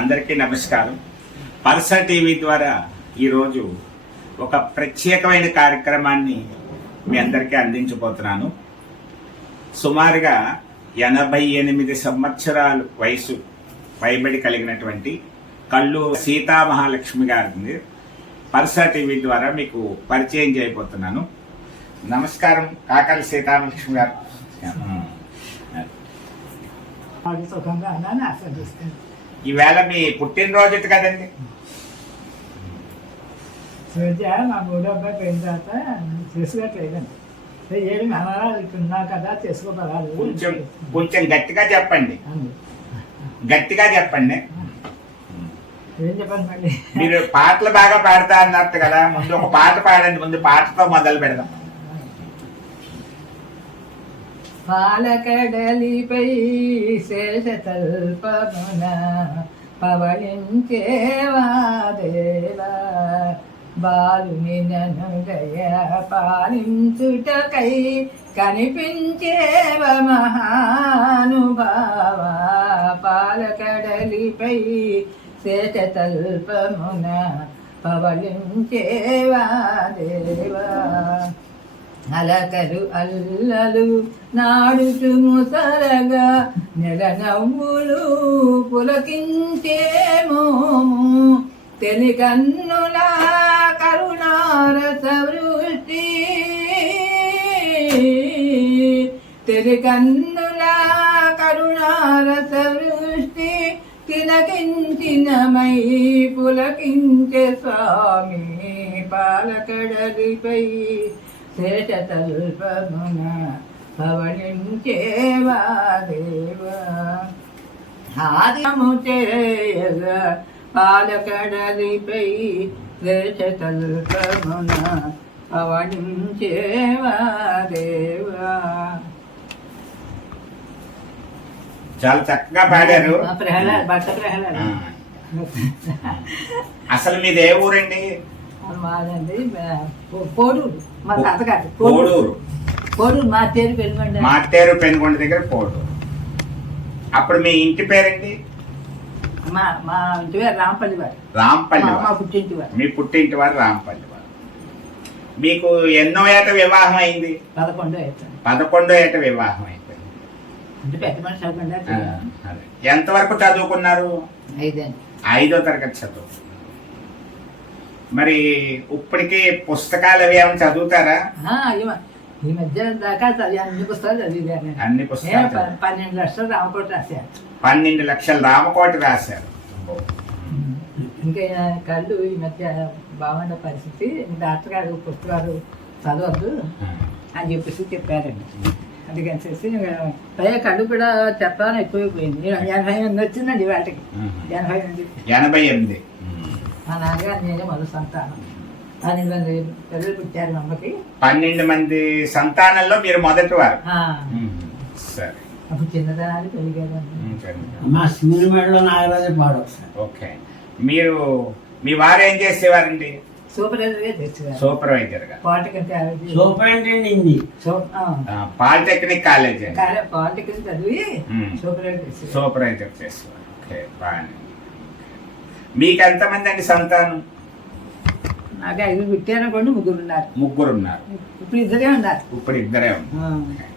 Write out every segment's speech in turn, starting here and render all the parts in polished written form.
అందరికీ నమస్కారం. పర్సా టీవీ ద్వారా ఈరోజు ఒక ప్రత్యేకమైన కార్యక్రమాన్ని మీ అందరికీ అందించబోతున్నాను. సుమారుగా 88 సంవత్సరాలు వయసు పైబడి కలిగినటువంటి కళ్ళు సీతామహాలక్ష్మి గారిని పర్సా టీవీ ద్వారా మీకు పరిచయం చేయబోతున్నాను. నమస్కారం కాకల సీతామహాలక్ష్మి గారు. ఈవేళ మీ పుట్టినరోజు కదండి. మా మూడో అబ్బాయి పోయిన తర్వాత చేసుకోవట్లేదండి. ఏడు మనవాళ్ళు ఇక్కడ ఉన్నా కదా చేసుకోవాలి. కొంచెం గట్టిగా చెప్పండి, గట్టిగా చెప్పండి. ఏం చెప్పండి మళ్ళీ? మీరు పాటలు బాగా పాడతా అన్నట్టు కదా, ముందు ఒక పాట పాడండి. ముందు పాటతో మొదలు పెడదాం. పాలకడలిపై శేషతల్పమున పవళించేవా దేవా, బాలుని ననుగయ పాలించుటకై కనిపించేవ మహానుభావ. పాలకడలిపై శేషతల్పమున పవళించేవా దేవా, అలకలు అల్లలు నాడుచు ముసరగా నెల నవ్వులు పులకించేమో, తెలికన్నుల కరుణారస వృష్టి, తెలికన్నుల కరుణారస వృష్టి, తిలకించినమై పులకించే స్వామి. పాలకడలిపై శేషతల్పమున పవళించేవా దేవా, ఆదిము చేయగా పాలకడలిపై శేషతల్పమున పవళించేవా దేవా. చాలా చక్కగా పాడారు. భక్త ప్రహ్లాద. అసలు మీది ఏ ఊరండి? మాదండి పోడూరు. మా తాతగారు పోడూరు. పోడూరు మార్తేరు పెనుగొండ. మార్తేరు పెనుగొండ దగ్గర పోడూరు. అప్పుడు మీ ఇంటి పేరండి? మా ఇంటి వారు రాంపల్లి వారు. రాంపల్లి. మా పుట్టింటి వారు. మీ పుట్టింటి వారు రాంపల్లి వారు. మీకు ఎన్నో ఏట వివాహం అయింది? 11వ ఏట. 11వ ఏట వివాహం అయిపోయింది. అంటే పెద్ద మనిషి అవ్వకుండా. ఎంతవరకు చదువుకున్నారు? 5వ తరగతి చదువు. మరి ఇప్పటికి పుస్తకాలు అవి ఏమైనా చదువుతారా? ఈ మధ్య దాకా అన్ని పుస్తకాలు చదివాను. అన్ని పుస్తకాలు 12 లక్షలు రామకోట రాశారు. 12 లక్షలు రామకోట రాశారు. ఇంకా కళ్ళు ఈ మధ్య బాగుండే పరిస్థితి, డాక్టర్ గారు పుస్తకాలు చదవద్దు అని చెప్పారండి. అందుకని పైగా కళ్ళు కూడా చెప్పాలని ఎక్కువైపోయింది. 88 వచ్చిందండి వాటికి. 88. మా నాన్నగారు నేనే మొదటి సంతానం. 12 మంది పిల్లలు పుట్టారు మా అమ్మకి. 12 మంది సంతానంలో మీరు మొదటి వారు. సరే. అప్పుడు చిన్నతనాలు పెరిగారు. మా సినిమాలో నాగరాజ పాడు. ఓకే. మీరు మీ వారు ఏం చేసేవారండి? సూపర్వైజర్గా చేసేవారు. సూపర్వైజర్ గా. Polytechnic college. పాలిటెక్నిక్ చదివి సూపర్వైజర్ చేసేవారు. ఓకే, బాగానే. మీకు ఎంతమంది అండి సంతానం? నాకు 5 పుట్టారనుకోండి, 3 ఉన్నారు. 3 ఉన్నారు. ఇప్పుడు 2 ఉన్నారు. ఇప్పుడు 2 ఉన్నారు.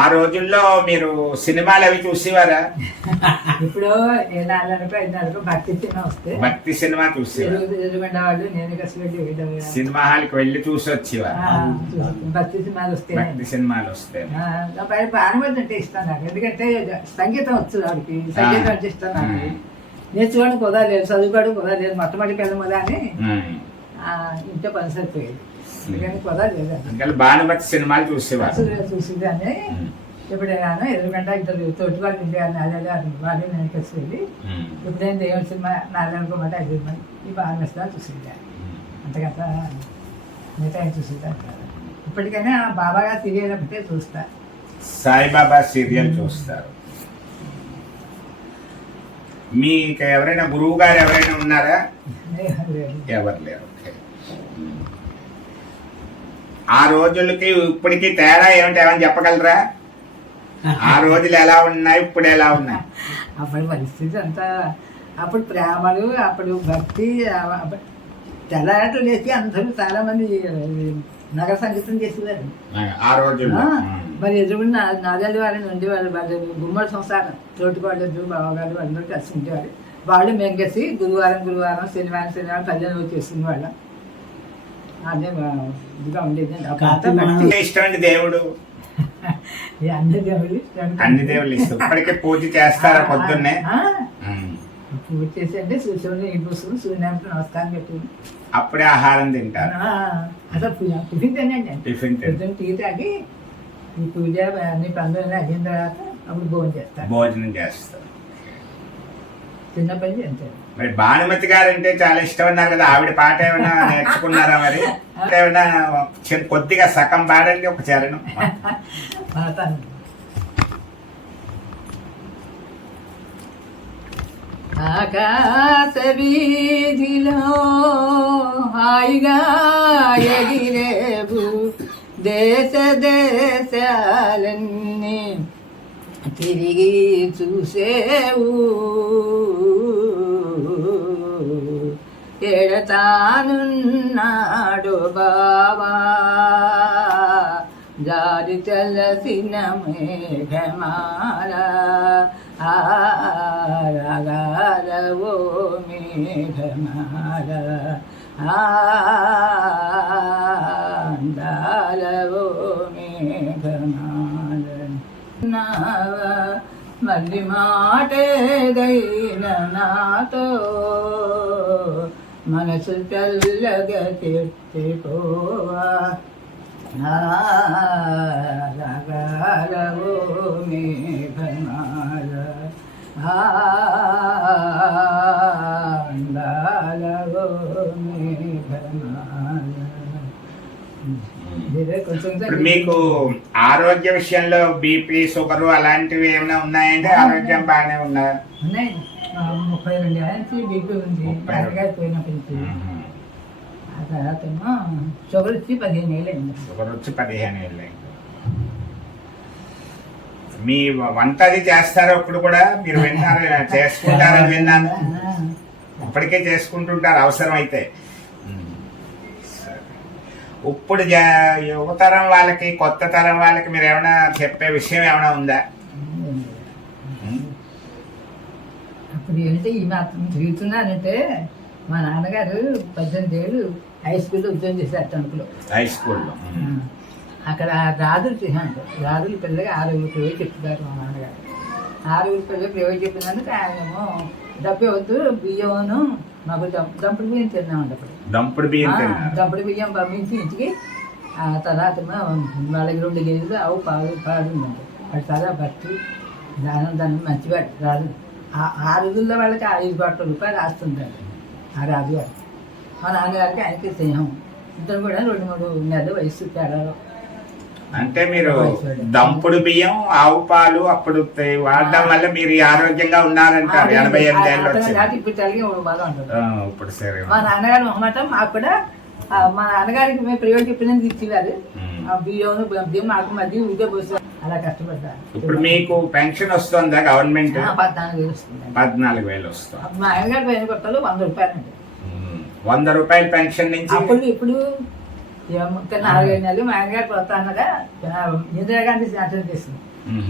ఆ రోజుల్లో మీరు సినిమాలు అవి చూసేవారా? ఇప్పుడు 4 5 భక్తి సినిమా వస్తే భక్తి సినిమా చూసేవారు. వాళ్ళు నేను సినిమా హాల్కి వెళ్ళి చూసి వచ్చేవారు. భక్తి సినిమాలు వస్తే. భక్తి సినిమాలు వస్తే భానుమతి అంటే ఇస్తాను నాకు. ఎందుకంటే సంగీతం వచ్చు వాడికి. సంగీతం అంటే ఇస్తాను నాకు. నేర్చుకోవడం కుదరలేదు, చదువుకోవడం కుదరలేదు. మొట్టమొదటి పిల్లల మీద అని ఇంట్లో పని సరిపోయేది. అందుకని కుదరలేదు. ఇంకా భానుమతి సినిమాలు చూసేవారు. చూసేదాన్ని. ఎప్పుడైనా ఎదురుగంట ఇద్దరు తోటివాళ్ళు ఉండేవాడిని. అదే వాళ్ళు నేను కలిసి వెళ్ళి ఎప్పుడైనా దేవుడి సినిమా 4 అనుకోమంటే 5 మంది ఈ బాగా చూసేదాన్ని. అంతకంతా మిగతా ఏం చూసేదాన్ని కాదు. ఇప్పటికైనా బాబాగా సీరియల్ అంటే చూస్తా. సాయిబాబా సీరియల్ చూస్తారు. మీకు ఎవరైనా గురువు గారు ఎవరైనా ఉన్నారా? ఎవరు లేరు. ఆ రోజులకి ఇప్పటికి తేడా ఏమిటి ఏమని చెప్పగలరా? ఆ రోజులు ఎలా ఉన్నాయి, ఇప్పుడు ఎలా ఉన్నాయి? అప్పటి పరిస్థితి అంతా, అప్పుడు ప్రేమలు, అప్పుడు భక్తి, తెల్లారట్లు లేచి అందరూ చాలా మంది నగర సంగీతం చేసేవారు. ఆ రోజుల్లో మరి ఎదురుగున్న నాదేళ్ళ వారిని ఉండేవాళ్ళు, వాళ్ళు గుమ్మడి సంసారం, తోటికోళ్ళు బావగారు అందరూ కలిసి ఉండేవారు. వాళ్ళు మేము కలిసి గురువారం శనివారం కళ్యాణం చేసుకునే వాళ్ళం. అదే ఇదిగా ఉండేది. ఇష్టమండి దేవుడు, అన్ని దేవుళ్ళు అన్ని దేవుళ్ళు ఇష్టం. ఇప్పటికే పూజ చేస్తారా పొద్దున్నే? పూజ చేసి అంటే సూర్యుని ఈ పుస్తకం సూర్యనారాయణ నమస్కారం పెట్టి అప్పుడే ఆహారం తింటారు. అసలు టిఫిన్ తినండి, టిఫిన్ పొద్దున్న టీ తాగి ఈ పూజ అన్ని పనులు అయిన తర్వాత అప్పుడు భోజనం చేస్తారు. చిన్నప్పటి నుంచి అంతే. మరి భానుమతి గారు అంటే చాలా ఇష్టం అన్నారు కదా, ఆవిడ పాట ఏమైనా నేర్చుకున్నారా? మరి ఏమైనా కొద్దిగా సగం పాడండి, ఒక చరణం. ఆకాశ వీధిలో హాయిగా ఎగిరేవు, దేశ దేశాలన్నీ తిరిగి చూసేవు, ఎడతానున్నాడు బావా జారి చలసిన మేఘమాల, రాగాలవో మేఘమాల, అందాలవో మేఘమాల. మళ్ళీ మాటేదైన నాతో మనసు చల్లగా చెప్పిపోవా, రాగాలవో మేఘమాల, అందాలవో మేఘమాల. ఇప్పుడు మీకు ఆరోగ్య విషయంలో బీపీ, షుగర్ అలాంటివి ఏమైనా ఉన్నాయంటే? ఆరోగ్యం బాగానే ఉన్నా? ఉన్నాయి. 32 ఏళ్ళ నుంచి బీపీ ఉంది, పోయినప్పటి నుంచి. ఆ తర్వాత షుగర్ వచ్చి 15 ఏళ్ళు అయింది. షుగర్ వచ్చి 15 ఏళ్ళు అయింది. మీ వంట అది చేస్తారో ఇప్పుడు కూడా? మీరు విన్నారు, చేసుకుంటారని విన్నాను. ఇప్పటికే చేసుకుంటుంటారు అవసరం అయితే. ఇప్పుడు యువతరం వాళ్ళకి, కొత్త తరం వాళ్ళకి మీరు ఏమైనా చెప్పే విషయం ఏమైనా ఉందా? అప్పుడు ఏంటంటే ఈ మాత్రం తిరుగుతున్నానంటే, మా నాన్నగారు 18 ఏళ్ళు హై స్కూల్లో ఉద్యోగం చేశారు తణుకులో. హై స్కూల్లో అక్కడ రాజులు చేశాను. రాజుల పిల్లలకి 6 ప్రైవేట్ చెప్తున్నారు మా నాన్నగారు. 6 పిల్లలు ప్రైవేట్ చెప్పినందుకు ఆయనేమో డబ్బే వద్దు, బియ్యమును మాకు దంపుడు బియ్యం తిన్నామండి. అప్పుడు దంపుడు బియ్యం పంపించి ఇంటికి. ఆ తర్వాత వాళ్ళకి 2 కేజీలు ఆవు పాలు ఉందండి. వాటి చాలా భక్తి, దాన్ని మంచివాడు రాజు. ఆ రోజుల్లో వాళ్ళకి 5 కోట్ల రూపాయలు ఆస్తుందండి ఆ రాజుగారు. మా నాన్నగారికి ఆయనకి స్నేహం. ఇద్దరు కూడా 2-3 నెలల వయసు తేడాలో. అంటే మీరు దంపుడు బియ్యం, ఆవు పాలు అప్పుడు వాడడం వల్ల మీరు ఆరోగ్యంగా ఉన్నారంటారు. 88 ఏళ్ళు ఇప్పుడు తల్లి బాగా ఉంటుంది. ఇప్పుడు సరే. మా నాన్నగారు మాట మాకు కూడా, మా నాన్నగారికి మేము ప్రైవేట్ చెప్పినందుకు ఇచ్చేవారు. బియ్యం మాకు మధ్య ఊరికే పోసారు. అలా కష్టపడ్డారు. ఇప్పుడు మీకు పెన్షన్ వస్తుందా గవర్నమెంట్? 14,000 వస్తుంది. 14,000 వస్తుంది. మా నాన్నగారు పైన కొత్తలో 100 రూపాయలు అండి. 100 రూపాయలు పెన్షన్ నుంచి ఇప్పుడు 4-5 నెలలు మా ఆయనగారు వస్తానగా ఇందిరాగాంధీ శాసనం చేసింది.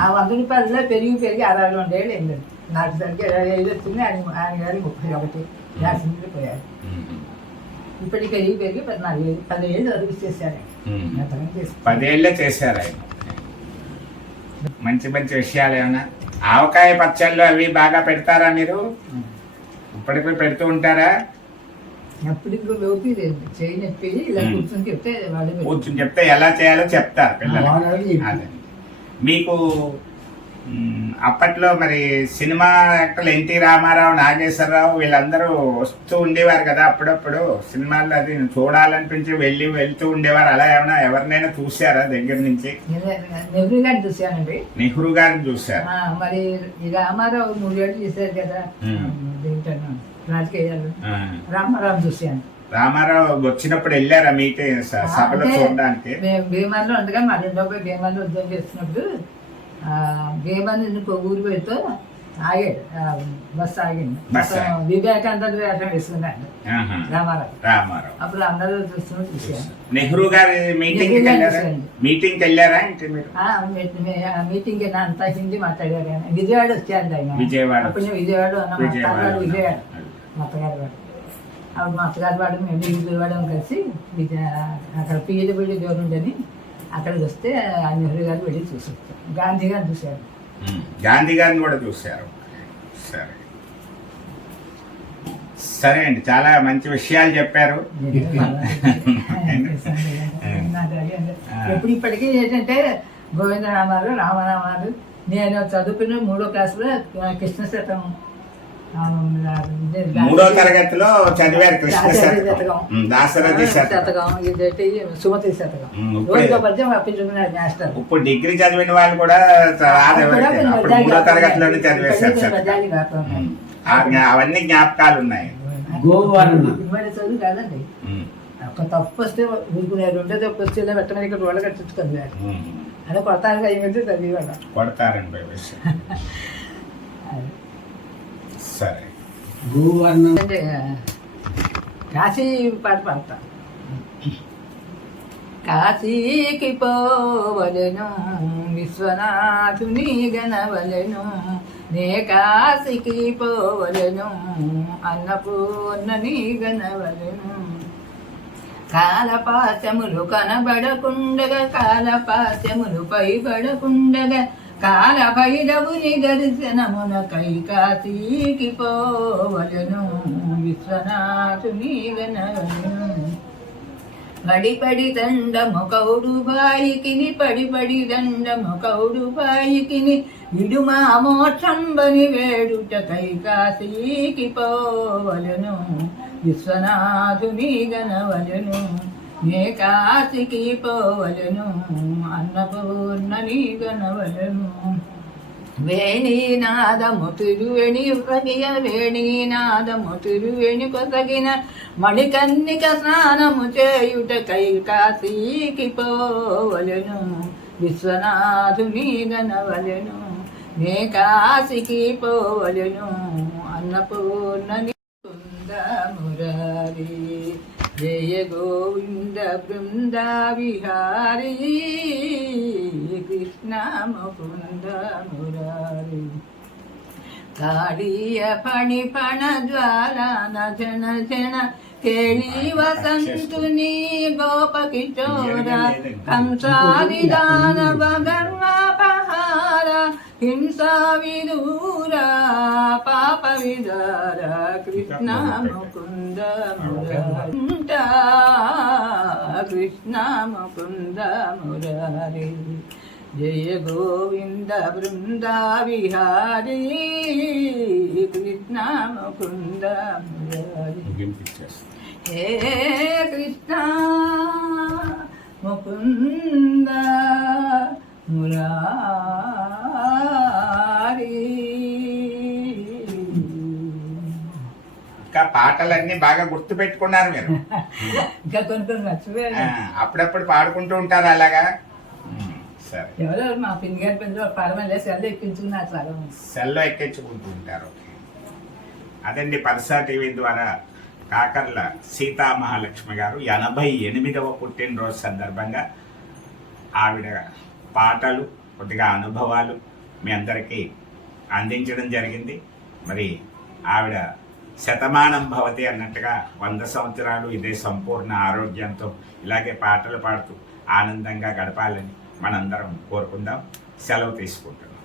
ఆ 100 రూపాయలలో పెరిగి 62 ఏళ్ళు అయింది. నాకు సరిగ్గా 25 వచ్చింది. ఆయన గారు 31 యాక్సిడెంట్లు పోయారు. ఇప్పటికి పెరిగి 14 10 వరకు చేశారు. 10 ఏళ్ళే చేశారు ఆయన. మంచి మంచి విషయాలు ఏమన్నా? ఆవకాయ పచ్చళ్ళు అవి బాగా పెడతారా మీరు? ఇప్పటికీ పెడుతూ ఉంటారా? అప్పుడు లోపి చేయనప్పి ఇలా కూర్చొని చెప్తే కూర్చొని చెప్తే ఎలా చేయాలో చెప్తారు పిల్లలు. అదే మీకు అప్పట్లో మరి సినిమా యాక్టర్లు ఎన్టీ రామారావు, నాగేశ్వరరావు వీళ్ళందరూ వస్తూ ఉండేవారు కదా అప్పుడప్పుడు సినిమాల్లో. అది చూడాలనిపించి వెళ్తూ ఉండేవారు. అలా ఏమైనా ఎవరినైనా చూసారా దగ్గర నుంచి? నెహ్రూ గారిని చూశానండి. నెహ్రూ గారిని చూసారు. మరి రామారావు 3 ఏళ్ళు చేశారు కదా రాజకీయాలు. రామారావు చూశాను. రామారావు వచ్చినప్పుడు వెళ్ళారా మీటింగ్ సభలో చూడడానికి? మేము భీమాలో ఉండగా మా రెండో భీమాలో ఉద్యోగం చేస్తున్నప్పుడు గేమని ఇంకో ఊరు పెడితే ఆగాడు, బస్సు ఆగింది. బస్సు ఆగింది. వివేకానంద వేషం వేసుకున్నాడు ఆహా. రామారావు. రామారావు. అప్పుడు అందరూ చూసాను. నెహ్రూ గారి మీటింగ్ నెహ్రూ గారి వెళ్ళారా? చూశాను. మీటింగ్ వెళ్ళారా ఇంటి మీరు? మీటింగ్ అంతా హిందీ మాట్లాడారు ఆయన. విజయవాడ వచ్చాడు ఆయన. విజయవాడ. అప్పుడు నేను విజయవాడ ఉన్నా, మా అత్తగారు విజయవాడ, మా అత్తగారు వాడు. అప్పుడు మా అత్తగారు వాడు మేము విజయవాడ కలిసి అక్కడ పీజబడి దూరం ఉండని అక్కడికి వస్తే ఆ నెహ్రూ గారు వెళ్ళి చూసి వచ్చారు. గాంధీ గారు చూశారు. గాంధీ గారిని కూడా చూశారు. సరే సరే అండి, చాలా మంచి విషయాలు చెప్పారు. ఎప్పుడు ఇప్పటికీ ఏంటంటే గోవిందరామాలు, రామనామాలు. నేను చదువుకున్న 3వ క్లాసులో కృష్ణ శతకం, 3వ తరగతిలో చదివారు కృష్ణ శతకం, దాశరథి శతకం, ఇదేంటి సుమతి శతకం. రోజుకో పద్యం అప్పించుకున్నాడు మాస్టర్. ఇప్పుడు డిగ్రీ చదివిన వాళ్ళు కూడా రాదు ఎవరికి. అప్పుడు 3వ తరగతిలోనే చదివేశారు శతకం. అవన్నీ జ్ఞాపకాలు ఉన్నాయి. ఇవాళ చదువు కాదండి. ఒక తప్పు వస్తే ఊరుకునే, రెండో తప్పు వస్తే వెంటనే ఇక్కడ రోడ్డు కట్టించుకుంది. అదే కొడతారు అయ్యింది చదివాడు. కొడతారండి సరే. అంటే కాశీ పాట పాడతా. కాశీకి పోవలెను విశ్వనాథుని గనవలెను, నే కాశీకి పోవలెను అన్నపూర్ణని గనవలెను. కాలపాశములు కనబడకుండగా, కాలపాశములు పైబడకుండగా, కాల భైరవుని దర్శనమునకై కాశీకి పోవలెను విశ్వనాథుని గనవలెను. పడి దండము కౌడు బాయికిని, పడి దండము కౌడు బాయికిని, ఇడుమా మోక్షంబని వేడుటకై కాశీకి పోవలెను విశ్వనాథుని గనవలెను, నే కాశీకి పోవలెను అన్నపూర్ణని గనవలెను. వేణీనాదము తిరువేణి కొసగిన, వేణీనాదము తిరువేణి కొసగిన, మణికన్నిక స్నానము చేయుటకై కాశీకి పోవలెను విశ్వనాథుని గనవలెను, నే కాశీకి పోవలెను అన్నపూర్ణని మురారి. జయ గోవింద బృంద విహారీ కృష్ణ ముకుంద మురారి. కాళీయ ఫణి ఫణ జ్వాలాన జన జన, కేళీ వసంతుని గోప కిశోర, కంసాది దానవ గర్వాపహార, హింసా విదూర పాప విదార, కృష్ణ ముకుంద మురారి. కృష్ణ ముకుంద మురారి. జయ గోవింద బృంద విహారీ కృష్ణ ముకుంద మురారి. హే కృష్ణ ముకుంద మురారి. ఇంకా పాటలన్నీ బాగా గుర్తు పెట్టుకున్నారు మీరు. ఇంకా కొన్ని మర్చిపోయాను. అప్పుడప్పుడు పాడుకుంటూ ఉంటారు అలాగా. సరే, ఎవరో మా పిన్ని గారి పెద్ద పాడమని సెల్ ఎక్కించుకున్నారు. చాలా సెల్లో ఎక్కించుకుంటూ ఉంటారు. అదండి పరసా టీవీ ద్వారా కాకర్ల సీతామహాలక్ష్మి గారు 88వ పుట్టినరోజు సందర్భంగా ఆవిడ పాటలు, కొద్దిగా అనుభవాలు మీ అందరికీ అందించడం జరిగింది. మరి ఆవిడ శతమానం భవతి అన్నట్టుగా 100 సంవత్సరాలు ఇదే సంపూర్ణ ఆరోగ్యంతో ఇలాగే పాటలు పాడుతూ ఆనందంగా గడపాలని మనందరం కోరుకుందాం. సెలవు తీసుకుంటున్నాం.